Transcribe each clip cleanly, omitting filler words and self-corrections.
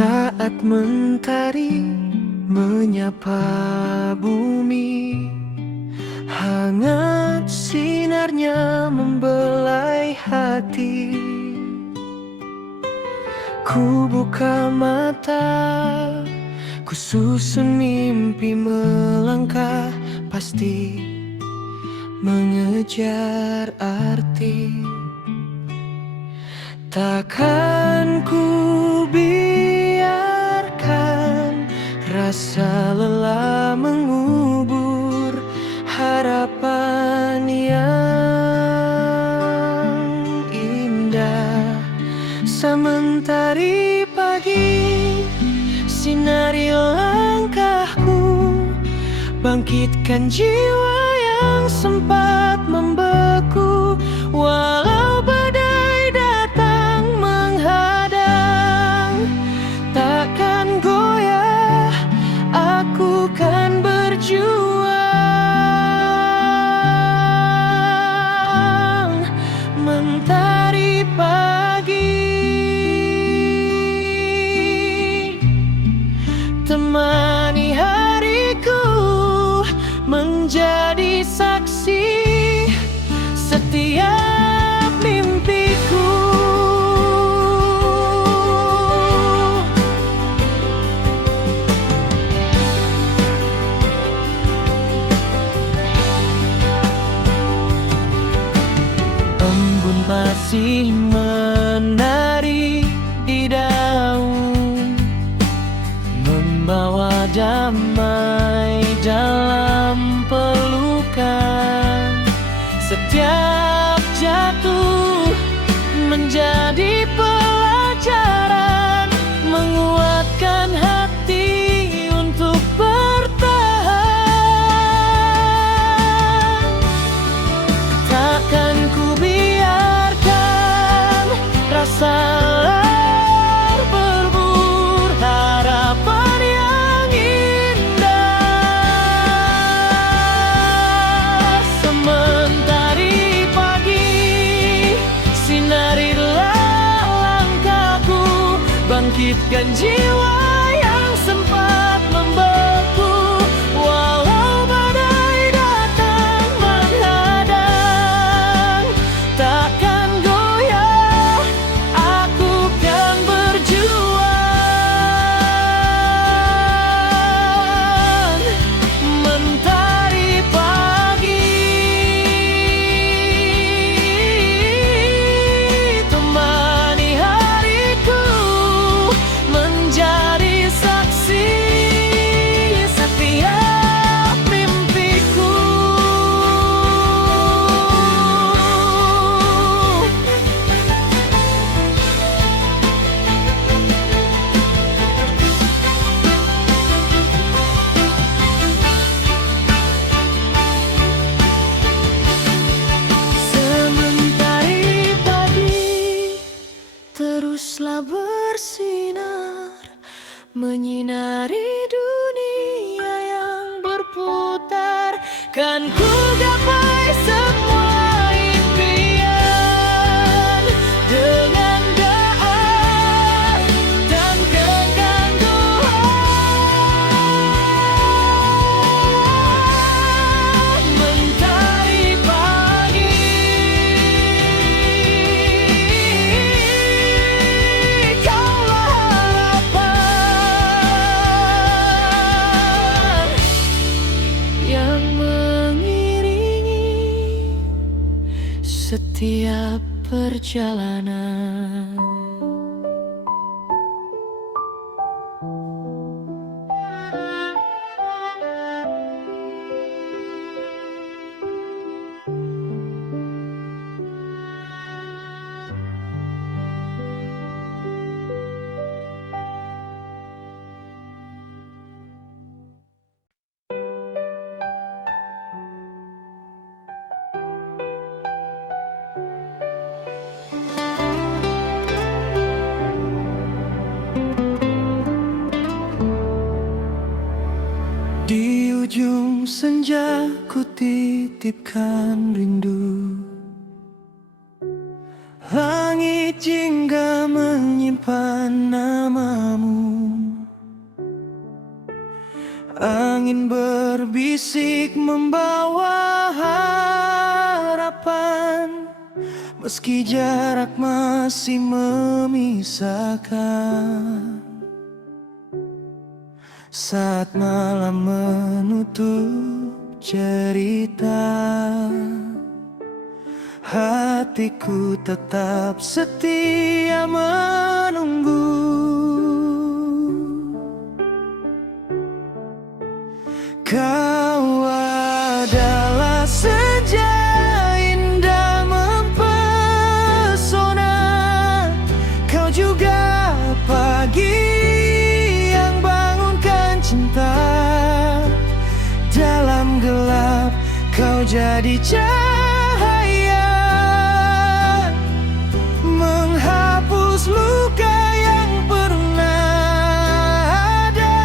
Saat mentari menyapa bumi, hangat sinarnya membelai hati. Ku buka mata, ku susun mimpi melangkah, pasti mengejar arti. Takkan ku biarkan rasa lelah mengubur harapan yang indah. Sementari pagi sinari langkahku, bangkitkan jiwa yang sempat membeku. Walau badai datang menghadang, takkan goyah, aku kan berjuang. Mentari pagi, temani hariku, menjadi saksi setiap mimpiku. Embun masih menari di daun, membawa damai dalam pelukan. Setiap jatuh menjadi pelajaran, menguatkan hati untuk bertahan. Takkan ku biarkan rasa lelah berbur harapan yang indah. Sementari pagi sinarilah langkahku, bangkitkan jiwa yang sempat membeku. Walau badai datang menghadang, takkan goyah, aku kan berjuang. Mentari pagi, temani hariku, menjadi saksi setiap mimpiku. Sementari pagi teruslah bersinar, menyinari dunia yang berputar. Kan ku gapai semua impian dengan doa dan ketangguhan. Mentari pagi, kaulah harapan yang mengiringi setiap perjalanan. Di ujung senja ku titipkan rindu, langit jingga menyimpan namamu. Angin berbisik membawa harapan, meski jarak masih memisahkan. Saat malam menutup cerita, hatiku tetap setia menunggu. Kau adalah senja indah mempesona. Kau juga pagi yang bangunkan cinta. Dalam gelap kau jadi cahaya, menghapus luka yang pernah ada.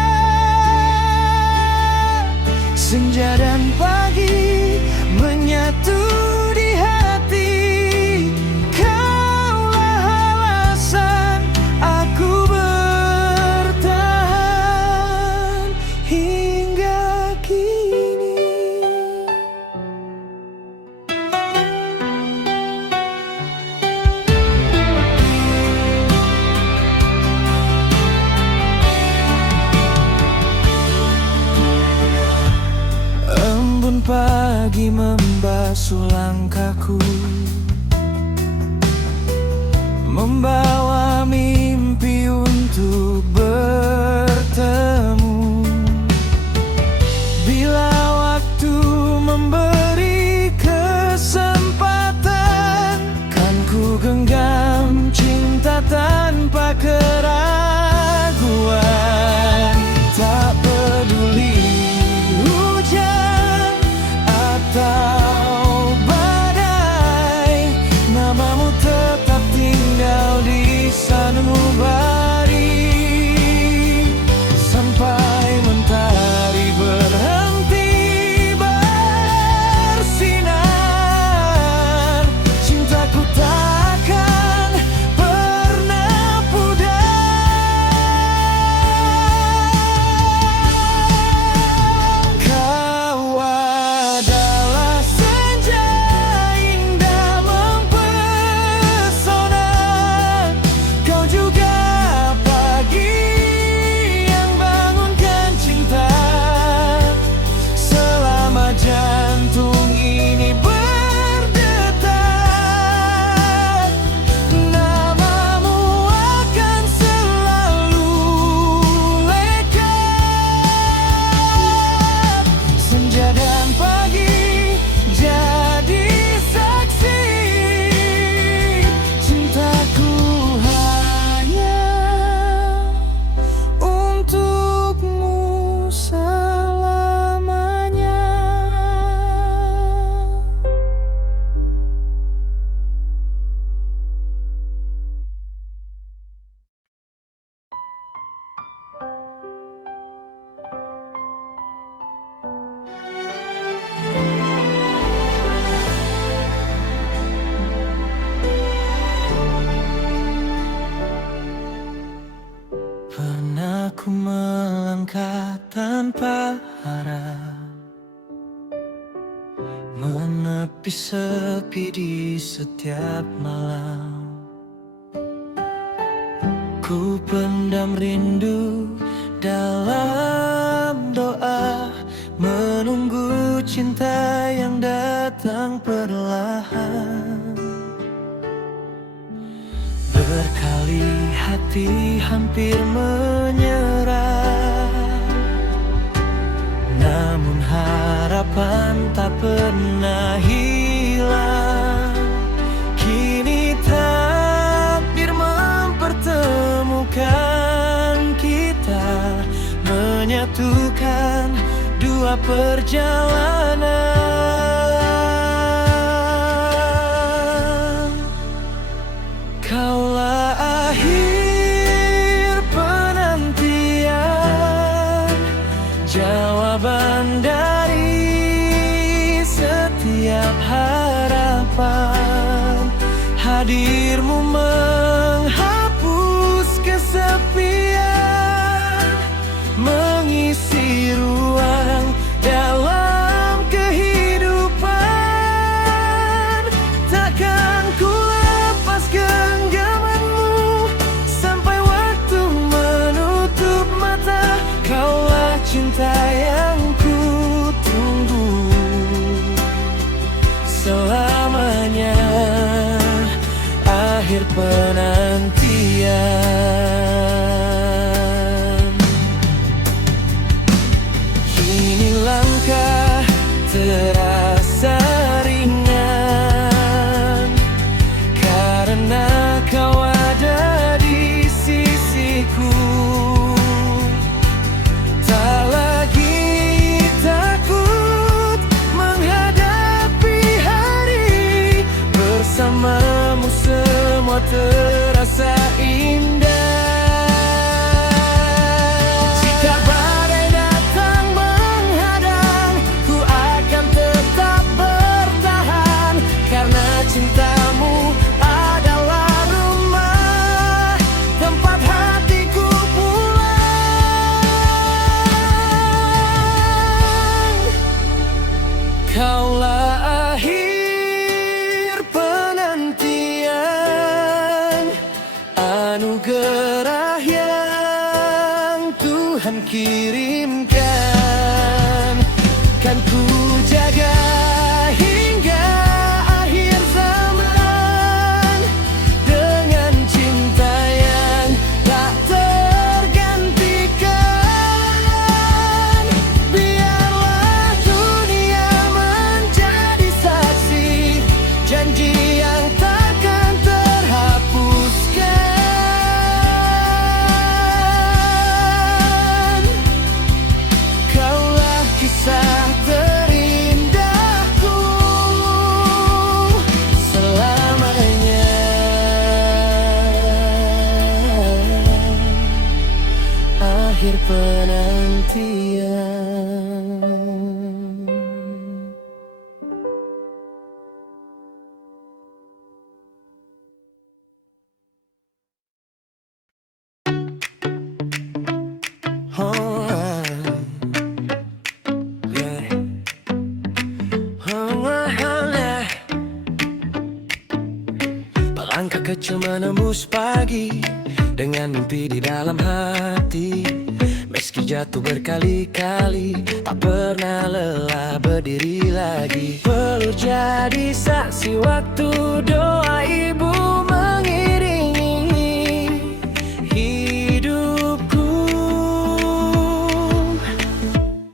Senja dan pagi menyatu di hati. Kaulah alasan aku bertahan hingga kini. Embun pagi membasuh langkahku, membawa mimpi untuk bertemu. Bila waktu memberi kesempatan, kan ku genggam cinta tanpa keraguan. Tak peduli hujan atau badai, namamu tetap tinggal di sanubari. Sampai mentari berhenti bersinar, cintaku takkan pernah pudar. Kau adalah senja indah mempesona. Kau juga pagi yang bangunkan cinta. Selama jantung ini berdetak, namamu akan selalu lekat. Senja dan pagi jadi saksi, cintaku hanya untukmu selamanya. Pernah ku melangkah tanpa arah, menepi sepi di setiap malam. Ku pendam rindu dalam doa, menunggu cinta yang datang perlahan. Berkali hati hampir menyerah, namun harapan tak pernah hilang. Kini takdir mempertemukan kita, menyatukan dua perjalanan. Kaulah akhir penantian, jawaban dari setiap harapan. Hadirmu menghapus kesepian, mengisi ruang cinta yang ku tunggu selamanya, akhir penantian. Kini langkah terasa ringan karena kau ada di sisiku. Tak lagi takut menghadapi hari, bersamamu semua terasa indah. Jika badai datang menghadang, ku akan tetap bertahan, karena cintamu adalah rumah tempat hatiku pulang. Kaulah akhir penantian, anugerah yang Tuhan kirimkan. Kan ku jaga hingga akhir zaman dengan cinta yang tak tergantikan. Biarlah dunia menjadi saksi, janji yang takkan terhapuskan. Kaulah kisah terindahku selamanya, akhir penantian. Langkah kecil menembus pagi dengan mimpi di dalam hati. Meski jatuh berkali-kali, tak pernah lelah berdiri lagi. Pelur jadi saksi waktu doa ibu mengiringi hidupku.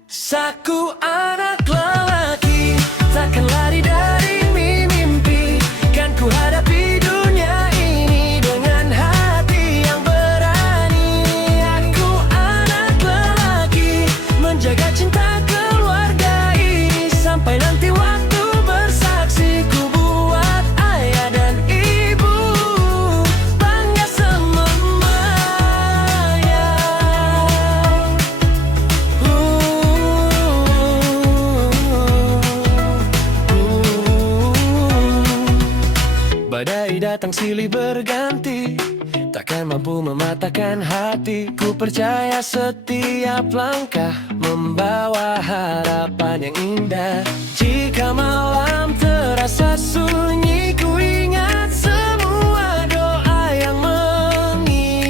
Saku anak lelaki, takkan lari dari mimpi. Kan ku hadapi dunia ini dengan hati yang berani. Aku anak lelaki, menjaga cinta keluarga ini sampai nanti waktu bersaksi. Ku buat ayah dan ibu bangga selamanya. Badai datang silih berganti, takkan mampu mematahkan hati. Ku percaya setiap langkah membawa harapan yang indah. Jika malam terasa sunyi, ku ingat semua doa yang mengiringi.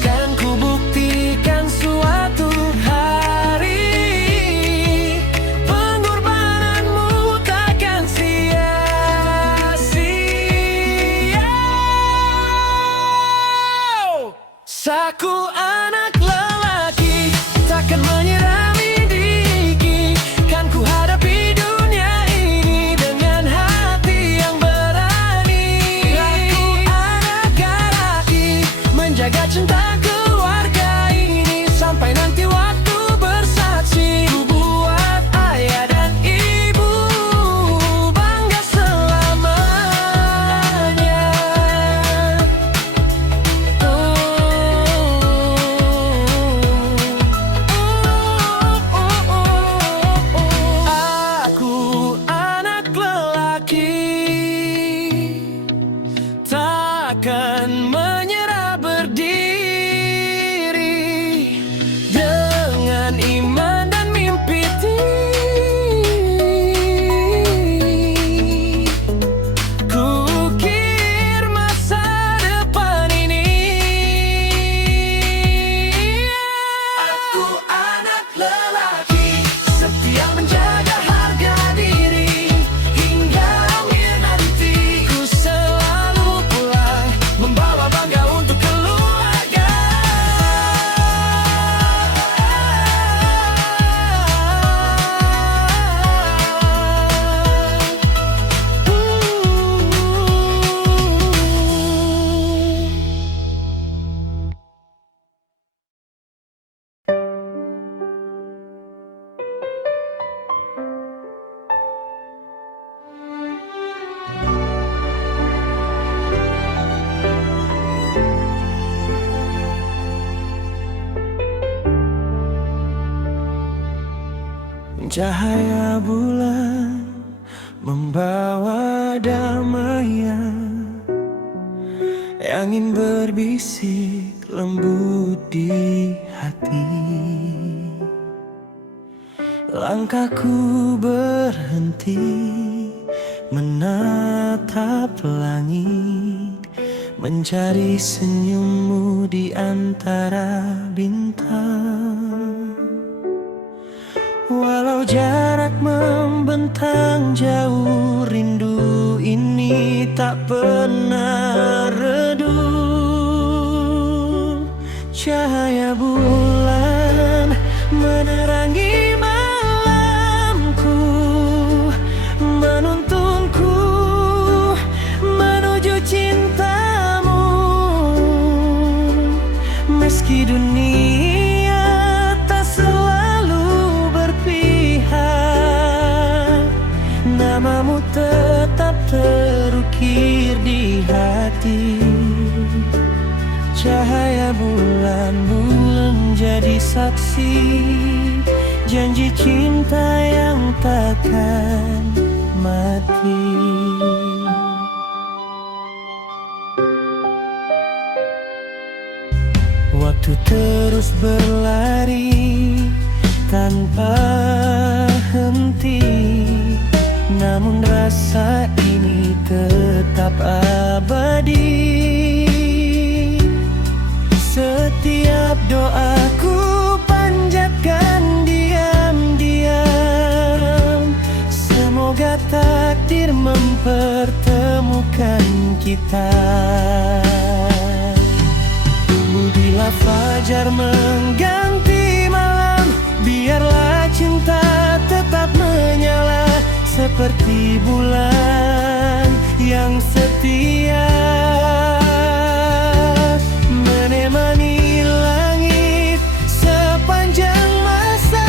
Kan ku buktikan suatu hari, pengorbananmu takkan sia-sia. Saku anak lelaki, takkan menyerah miliki. Kan ku hadapi dunia ini dengan hati yang berani. Aku anak lelaki, menjaga cinta keluarga ini sampai nanti waktu bersaksi. Ku buat ayah dan ibu bangga selamanya. Aku anak lelaki, takkan menyerah berdiri dengan iman dan mimpi tinggi. Kukir masa depan ini Cahaya bulan membawa damaian, angin berbisik lembut di hati. Langkahku berhenti menatap langit, mencari senyummu di antara bintang. Walau jarak membentang jauh, rindu ini tak pernah redup. Cahaya bulan menerangi malamku, menuntunku menuju cintamu. Meski dunia tak selalu berpihak, namamu tetap terukir di hati. Cahaya bulan menjadi saksi janji cinta yang takkan mati. Waktu terus berlari tanpa henti, namun rasa ini tetap abadi. Setiap doaku panjatkan diam-diam, semoga takdir mempertemukan kita. Bila fajar mengganti malam, biarlah cinta tetap menyala seperti bulan yang setia, menemani langit sepanjang masa.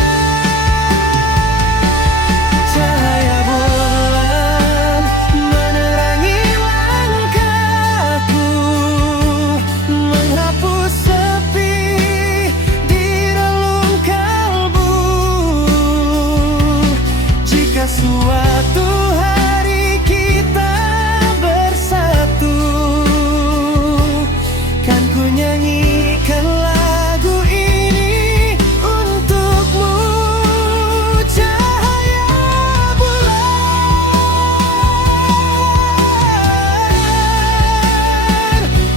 Cahaya bulan menerangi langkahku, menghapus sepi di relung kalbu. Jika suatu hari kita bersatu, kan ku nyanyikan lagu ini untukmu. Cahaya bulan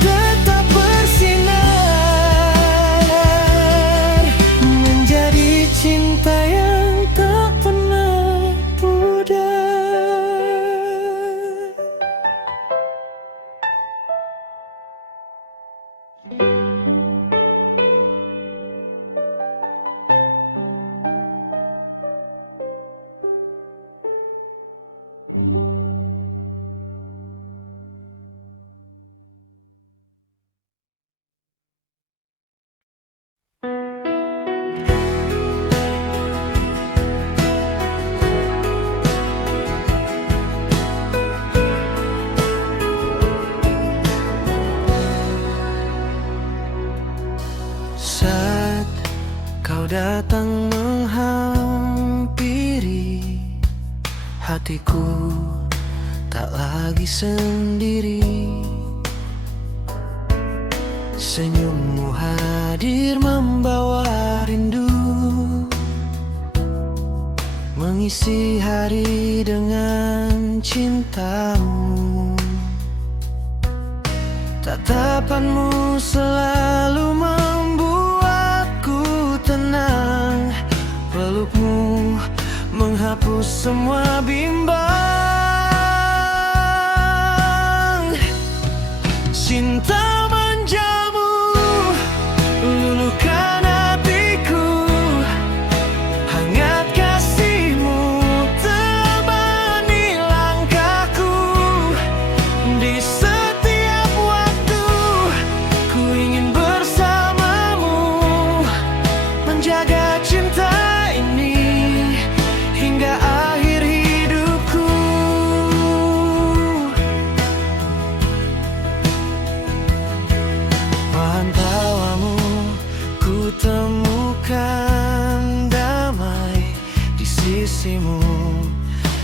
tetap bersinar, menjadi cinta yang tak pernah pudar. Saat kau datang menghampiri, hatiku tak lagi sendiri. Senyummu hadir membawa rindu, mengisi hari dengan cintamu. Tatapanmu selalu membuatku tenang, pelukmu menghapus semua bimbang. Cinta manjamu luluhkan hatiku, hangat kasihmu temani langkahku. Di setiap waktu ku ingin bersamamu, menjaga cinta ini hingga akhir hidupku. kasihmu,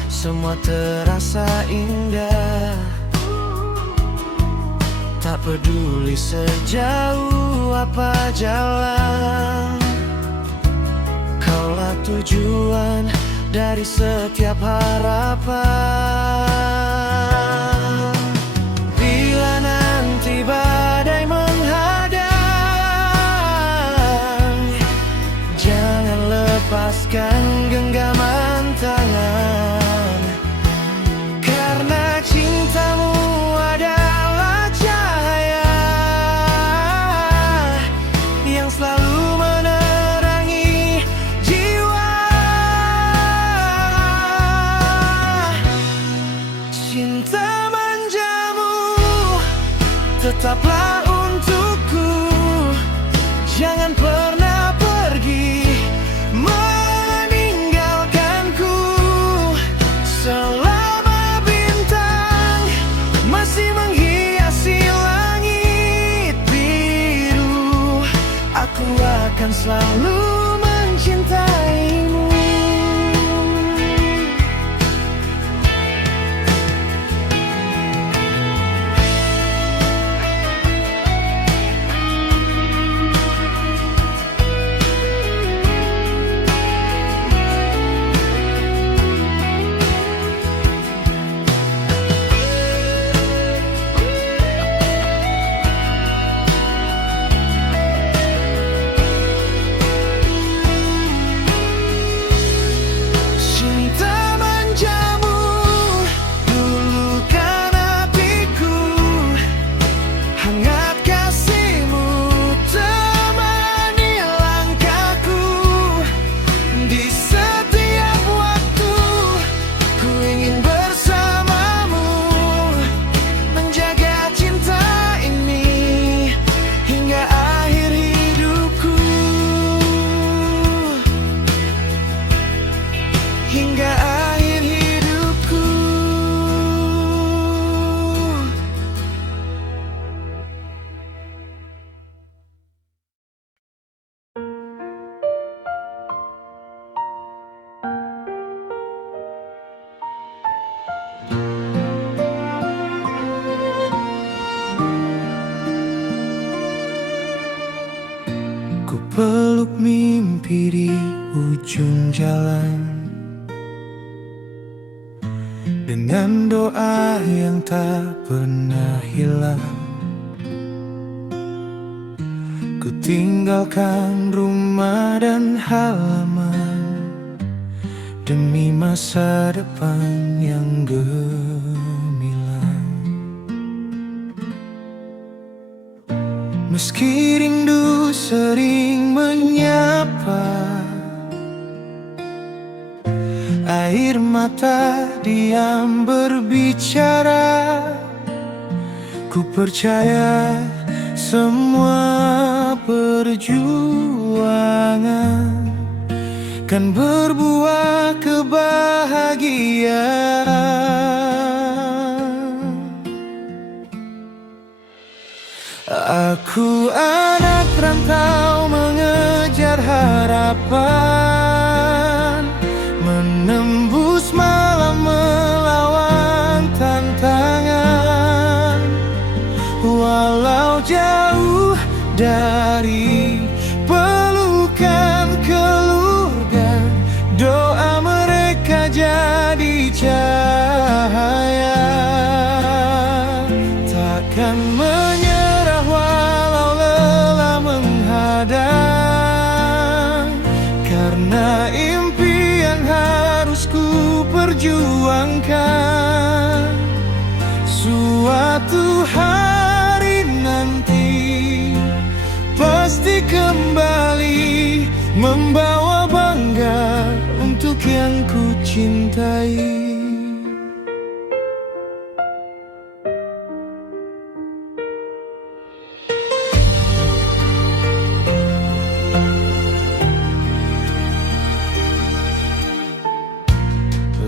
semua terasa indah. Tak peduli sejauh apa jalan, kaulah tujuan dari setiap harapan. Bila nanti badai menghadang, jangan lepaskan genggaman tangan, karena cintamu adalah cahaya yang selalu menerangi jiwa. Cinta manjamu tetaplah untukku, jangan pernah pergi meninggalkanku. Selama bintang masih menghiasi langit biru, aku akan selalu mencintaimu. Hingga akhir hidupku. Ku peluk mimpi di ujung jalan, dengan doa yang tak pernah hilang. Ku tinggalkan rumah dan halaman demi masa depan yang gemilang. Meski rindu sering menyapa, air mata diam berbicara, ku percaya semua perjuangan kan berbuah kebahagiaan. Aku anak rantau mengejar harapan, menembus malam melawan tantangan. Walau jauh dari pelukan keluarga, doa mereka jadi cahaya. Takkan menyerah walau lelah menghadang, karena impian harus ku perjuangkan. Suatu hari nanti pasti kembali membawa bangga untuk yang ku cintai.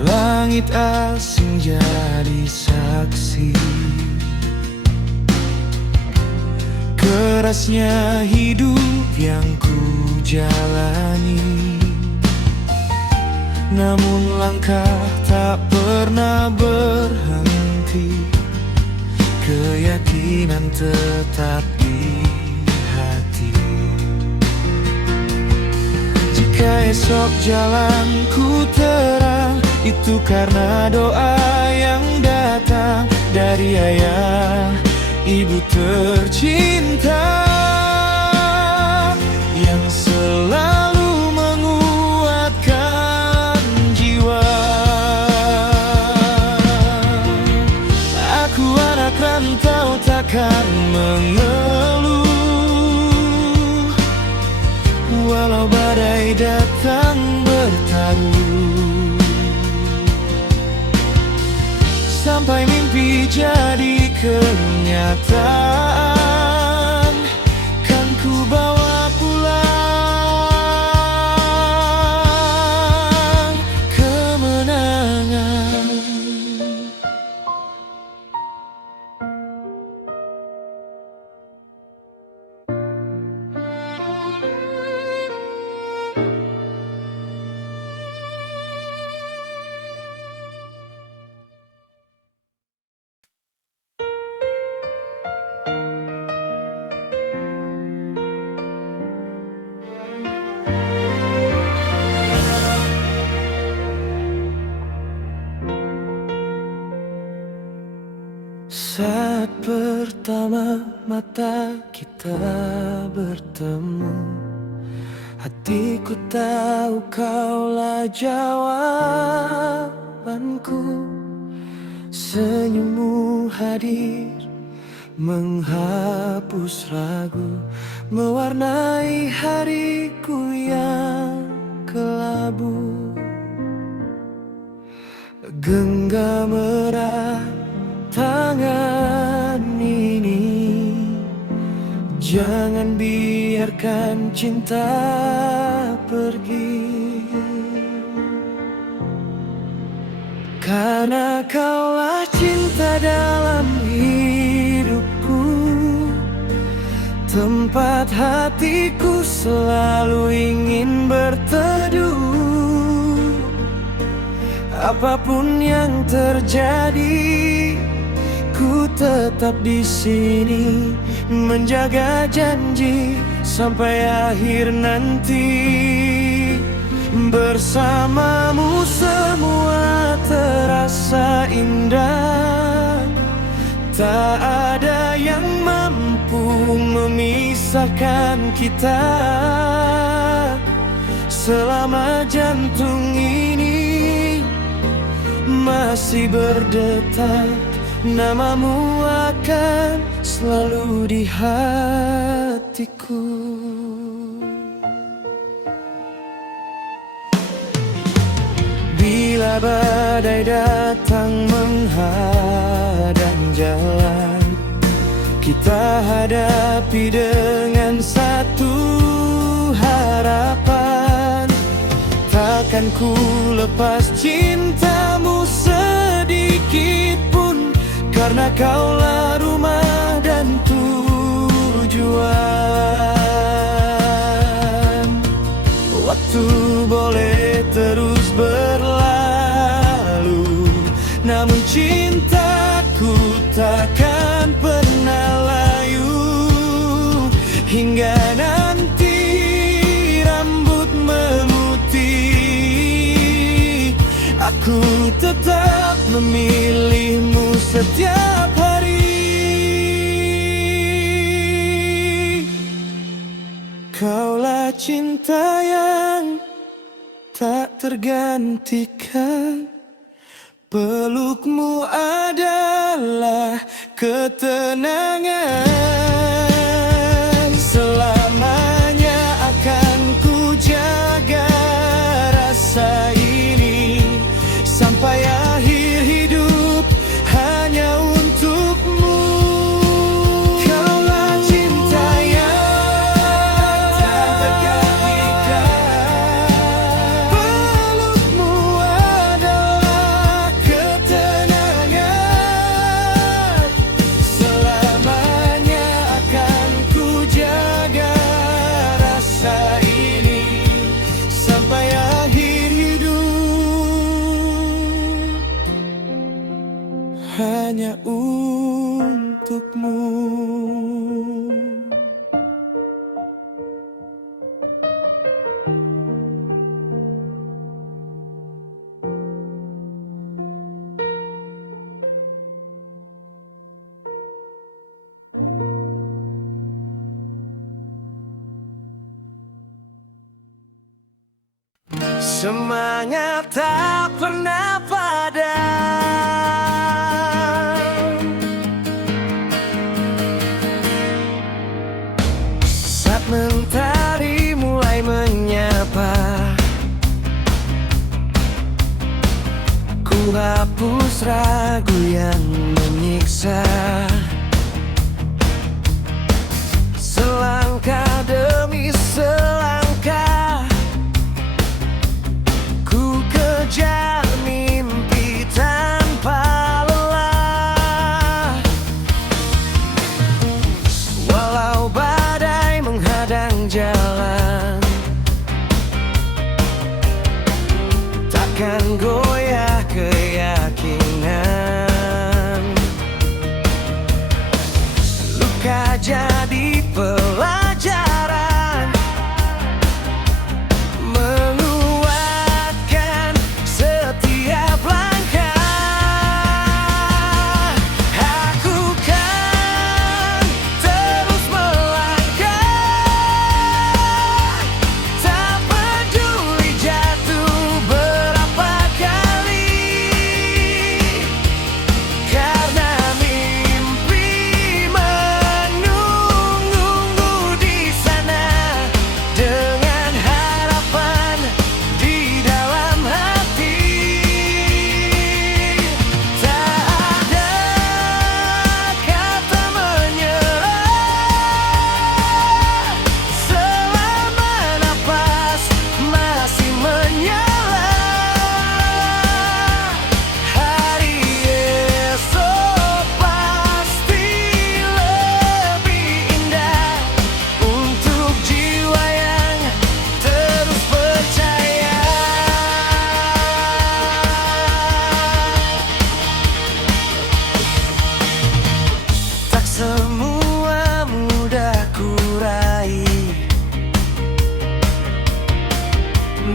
Langit asing jadi saksi, kerasnya hidup yang ku jalani. namun langkah tak pernah berhenti. Keyakinan tetap di hati. Jika esok jalanku terang, itu karena doa yang datang dari ayah, ibu tercinta, yang selalu menguatkan jiwa. Aku anak rantau takkan mengeluh, walau badai datang bertaruh, sampai mimpi jadi kenyataan, kan ku bawa pulang kemenangan. Saat pertama mata kita bertemu, hatiku tahu kaulah jawabanku. Senyummu hadir menghapus ragu, mewarnai hariku yang kelabu. Genggam erat tangan ini, jangan biarkan cinta pergi. Karena kaulah cinta dalam hidupku, tempat hatiku selalu ingin berteduh. Apapun yang terjadi, ku tetap di sini menjaga janji sampai akhir nanti. Bersamamu semua terasa indah, tak ada yang mampu memisahkan kita. Selama jantung ini masih berdetak, namamu akan selalu di hatiku. Bila badai datang menghadang jalan, kita hadapi dengan satu harapan. Takkan ku lepas cintamu sedikit pun, karena kaulah rumah dan tujuan. Waktu boleh terus berlalu, namun cintaku takkan pernah layu. Hingga nanti rambut memutih, aku tetap memilihmu setiap hari. Kaulah cinta yang tak tergantikan, pelukmu adalah ketenangan. Selamanya akan ku jaga rasa ini, sampai akhir hidup hanya untukmu. Kaulah cinta yang tak tergantikan, pelukmu adalah ketenangan. Selamanya akan untukmu. Semangat tak pernah padam saat mentari mulai menyapa. Ku hapus ragu yang menyiksa. Selangkah demi selangkah ku kejar mimpi tanpa lelah. Walau badai menghadang jalan, takkan goyah keyakinan. Luka jadi pelajaran, menguatkan setiap langkah. Aku kan terus melangkah, tak peduli jatuh berapa kali, karena mimpi menunggu di sana dengan harapan di dalam hati. Tak ada kata menyerah selama napas masih menyala. Hari esok pasti lebih indah untuk jiwa yang terus percaya. Tak semua mudah ku raih,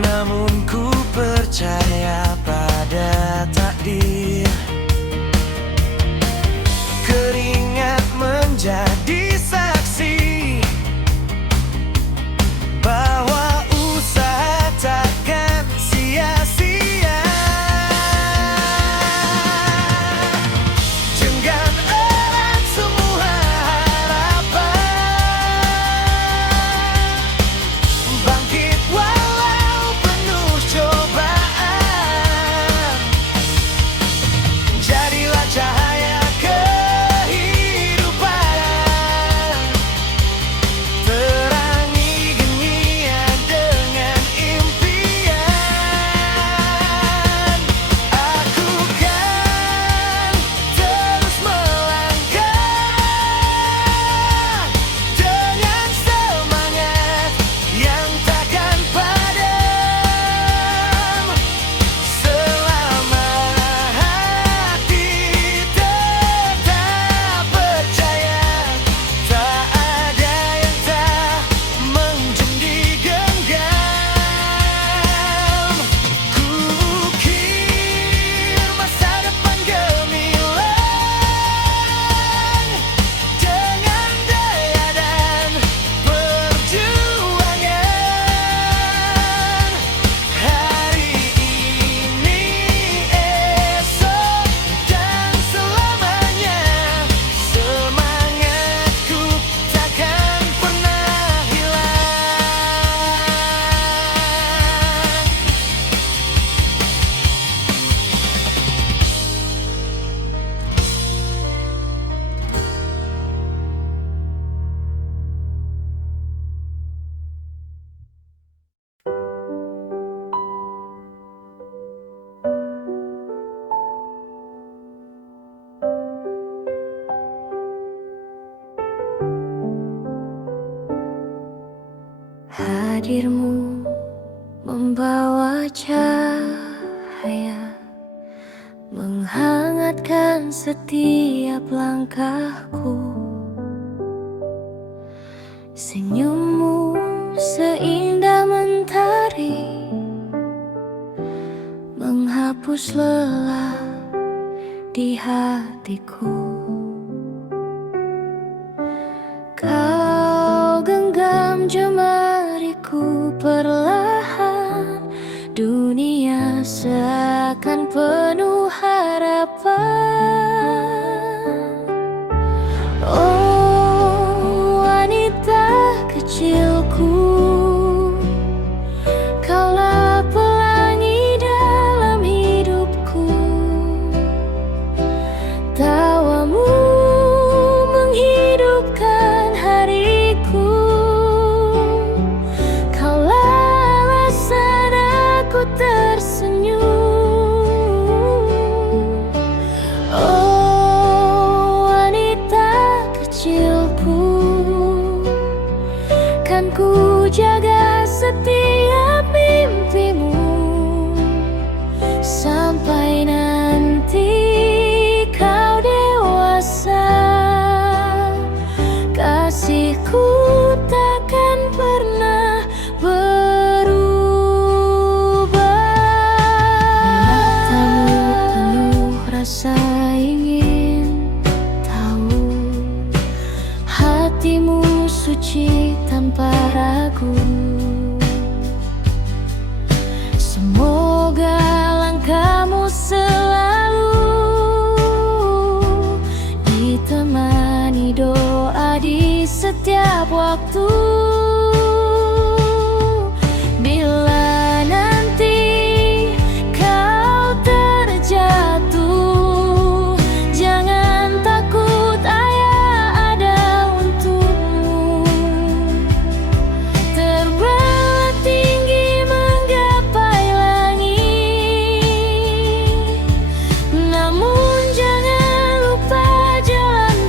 namun ku percaya pada takdir. Keringat menjadi saksi bahwa usaha takkan sia-sia. Genggam erat semua harapan, bangkit walau penuh cobaan. Jadilah cahaya kehidupan, terangi dunia dengan impian. Aku kan terus melangkah dengan semangat yang takkan padam, selama hati tetap percaya. Tak ada yang tak menjadi genggam. Ku ukir masa depan gemilang dengan daya dan perjuangan. Hari ini, esok, dan selamanya semangatku takkan pernah hilang. Hadirmu membawa cahaya menghangat mengingatkan setiap langkahku. Senyummu seindah mentari, menghapus lelah di hatiku. Kau genggam jemariku perlahan, dunia seakan penuh harapan. Oh, wanita kecilku, kaulah pelangi dalam hidupku. Tawamu menghidupkan hariku, kaulah alasan aku tersenyum. Oh, wanita kecilku, kan ku jaga setiap mimpimu sampai nanti kau dewasa. Kasihku takkan pernah berubah. Matamu penuh rasa ingin tahu, hatimu suci tanpa ragu. Semoga langkahmu selalu ditemani doa di setiap waktu. Bila nanti kau terjatuh, jangan takut, ayah ada untukmu. Terbang tinggi menggapai langit, namun jangan lupa jalan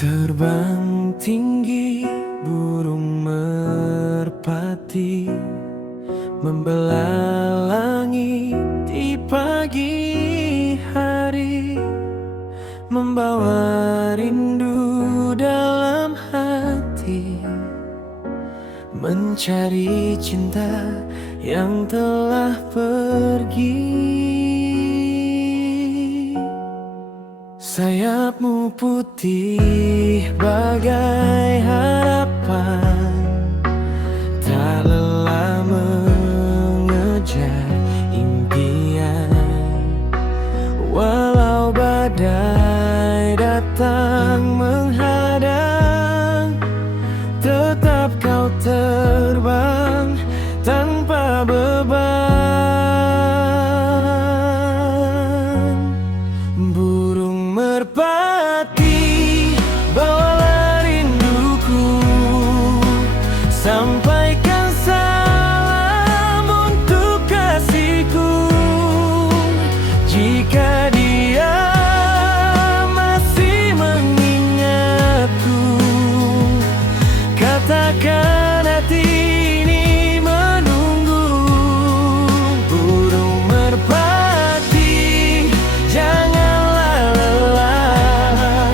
Terbang tinggi burung merpati, membelah langit di pagi hari, membawa rindu dalam hati, mencari cinta yang telah pergi. Sayapmu putih bagai harapan, tak lelah mengejar impian. Walau badai sampaikan salam untuk kasihku. Jika dia masih mengingatku, katakan hati ini menunggu. Burung merpati, janganlah lelah,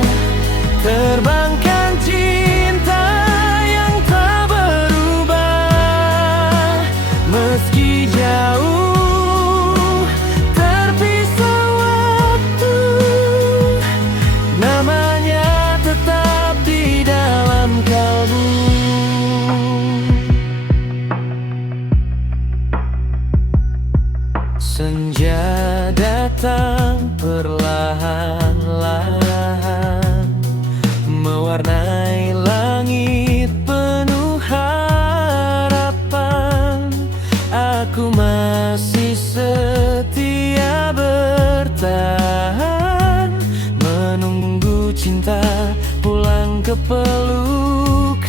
terbangkan cinta yang tak berubah. Meski jauh terpisah waktu, namanya tetap di dalam kalbu. Senja datang perlahan-lahan, mewarnai langit penuh harapan. Aku masih setia bertahan, menunggu cinta pulang ke pelukan.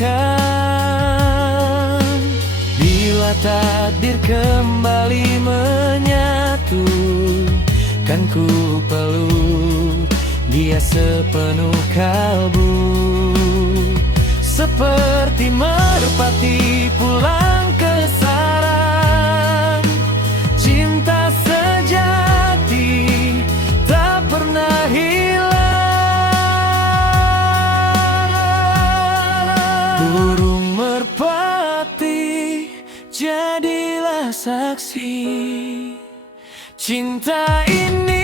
Bila takdir kembali menyatu, kan ku peluk dia sepenuh kalbu. Seperti merpati pulang ke sarang, cinta sejati tak pernah hilang. Burung merpati, jadilah saksi cinta ini